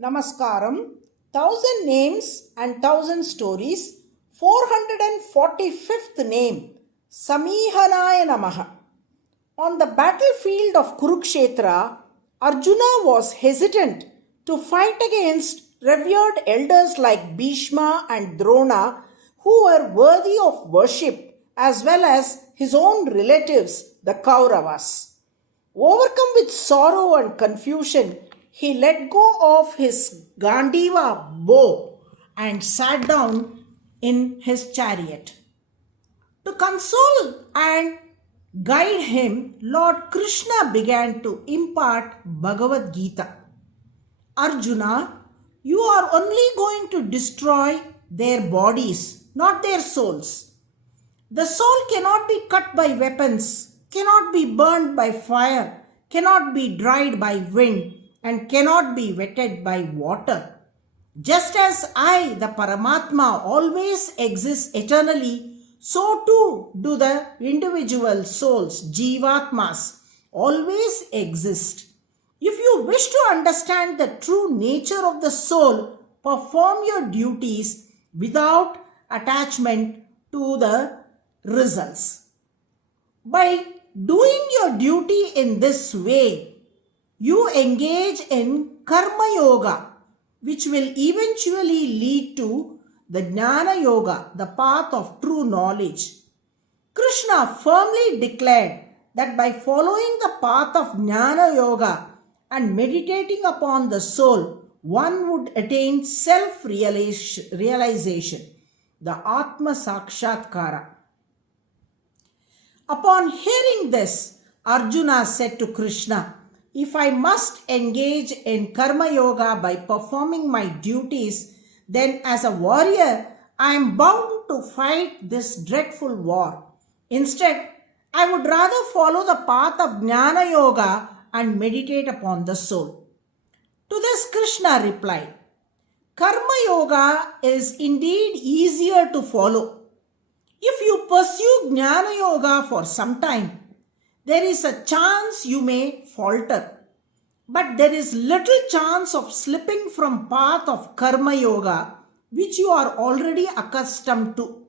Namaskaram, 1000 names and 1000 stories, 445th name, SAMEEHANAAYA NAMAH. On the battlefield of Kurukshetra, Arjuna was hesitant to fight against revered elders like Bhishma and Drona, who were worthy of worship, as well as his own relatives, the Kauravas. Overcome with sorrow and confusion, he let go of his Gandiva bow and sat down in his chariot. To console and guide him, Lord Krishna began to impart Bhagavad Gita. Arjuna, you are only going to destroy their bodies, not their souls. The soul cannot be cut by weapons, cannot be burned by fire, cannot be dried by wind, and cannot be wetted by water. Just as I, the Paramatma, always exists eternally, so too do the individual souls, Jivatmas, always exist. If you wish to understand the true nature of the soul, perform your duties without attachment to the results. By doing your duty in this way, you engage in Karma Yoga, which will eventually lead to the Jnana Yoga, the path of true knowledge. Krishna firmly declared that by following the path of Jnana Yoga and meditating upon the soul, one would attain self-realization, the Atma Sakshatkara. Upon hearing this, Arjuna said to Krishna, if I must engage in Karma Yoga by performing my duties, then as a warrior, I am bound to fight this dreadful war. Instead, I would rather follow the path of Jnana Yoga and meditate upon the soul. To this, Krishna replied, Karma Yoga is indeed easier to follow. If you pursue Jnana Yoga for some time, there is a chance you may falter. But there is little chance of slipping from path of Karma Yoga, which you are already accustomed to.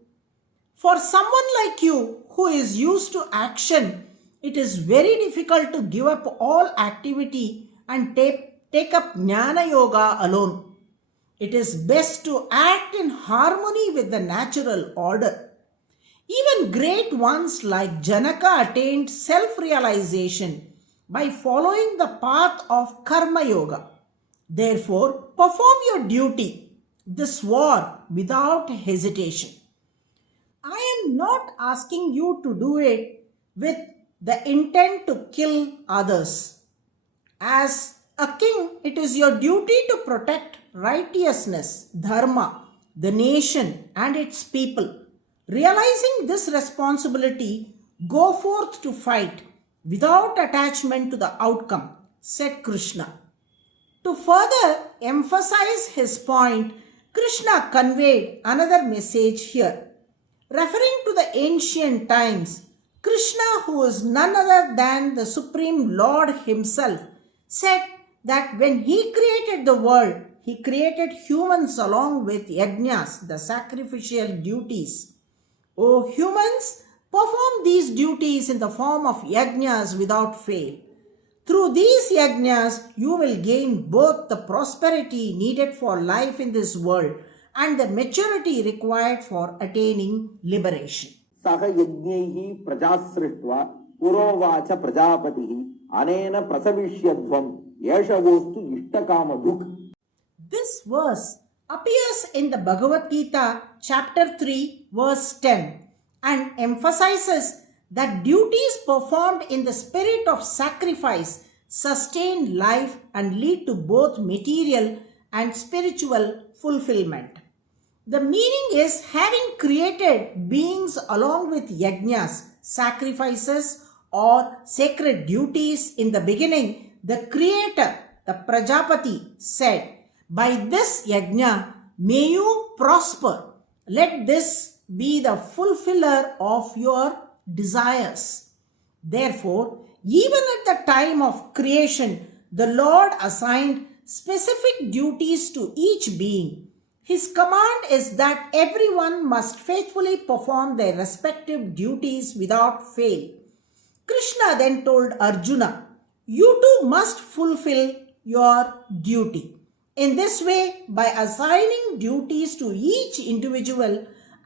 For someone like you who is used to action, it is very difficult to give up all activity and take up Jnana Yoga alone. It is best to act in harmony with the natural order. Even great ones like Janaka attained self-realization by following the path of Karma Yoga. Therefore, perform your duty, this war, without hesitation. I am not asking you to do it with the intent to kill others. As a king, it is your duty to protect righteousness, dharma, the nation and its people. Realizing this responsibility, go forth to fight without attachment to the outcome, said Krishna. To further emphasize his point, Krishna conveyed another message here. Referring to the ancient times, Krishna, who is none other than the Supreme Lord himself, said that when he created the world, he created humans along with yajnas, the sacrificial duties. O humans, perform these duties in the form of yajnas without fail. Through these yajnas, you will gain both the prosperity needed for life in this world and the maturity required for attaining liberation. Saha yajnaihi prajasrihtva purovacha prajapatihi anena prasavishyadvam yeshavostu ishtakamaduk. This verse appears in the Bhagavad Gita chapter 3 verse 10 and emphasizes that duties performed in the spirit of sacrifice sustain life and lead to both material and spiritual fulfillment. The meaning is, having created beings along with yajnas, sacrifices or sacred duties in the beginning, the Creator, the Prajapati, said, by this yajna, may you prosper. Let this be the fulfiller of your desires. Therefore, even at the time of creation, the Lord assigned specific duties to each being. His command is that everyone must faithfully perform their respective duties without fail. Krishna then told Arjuna, "You too must fulfill your duty." In this way, by assigning duties to each individual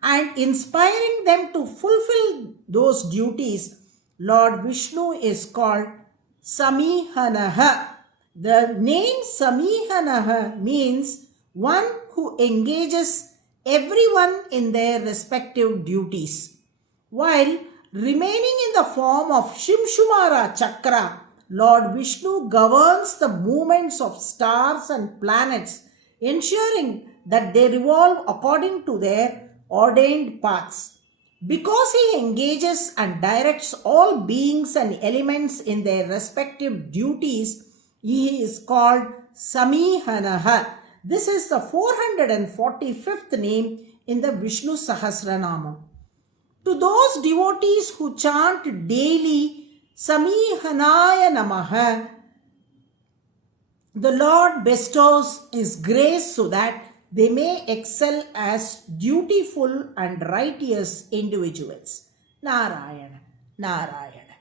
and inspiring them to fulfill those duties, Lord Vishnu is called SAMEEHANAAYA. The name SAMEEHANAAYA means one who engages everyone in their respective duties. While remaining in the form of Shimshumara Chakra, Lord Vishnu governs the movements of stars and planets, ensuring that they revolve according to their ordained paths. Because he engages and directs all beings and elements in their respective duties, he is called SAMEEHANAAYA. This is the 445th name in the Vishnu Sahasranama. To those devotees who chant daily SAMEEHANAAYA NAMAH, the Lord bestows His grace so that they may excel as dutiful and righteous individuals. Narayana, Narayana.